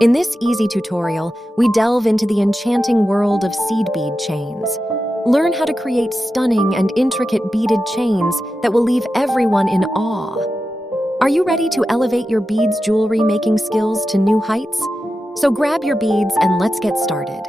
In this easy tutorial, we delve into the enchanting world of seed bead chains. Learn how to create stunning and intricate beaded chains that will leave everyone in awe. Are you ready to elevate your beads jewelry making skills to new heights? So grab your beads and let's get started.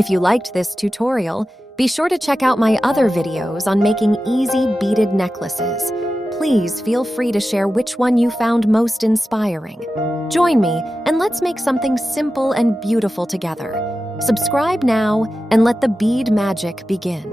If you liked this tutorial, be sure to check out my other videos on making easy beaded necklaces. Please feel free to share which one you found most inspiring. Join me and let's make something simple and beautiful together. Subscribe now and let the bead magic begin.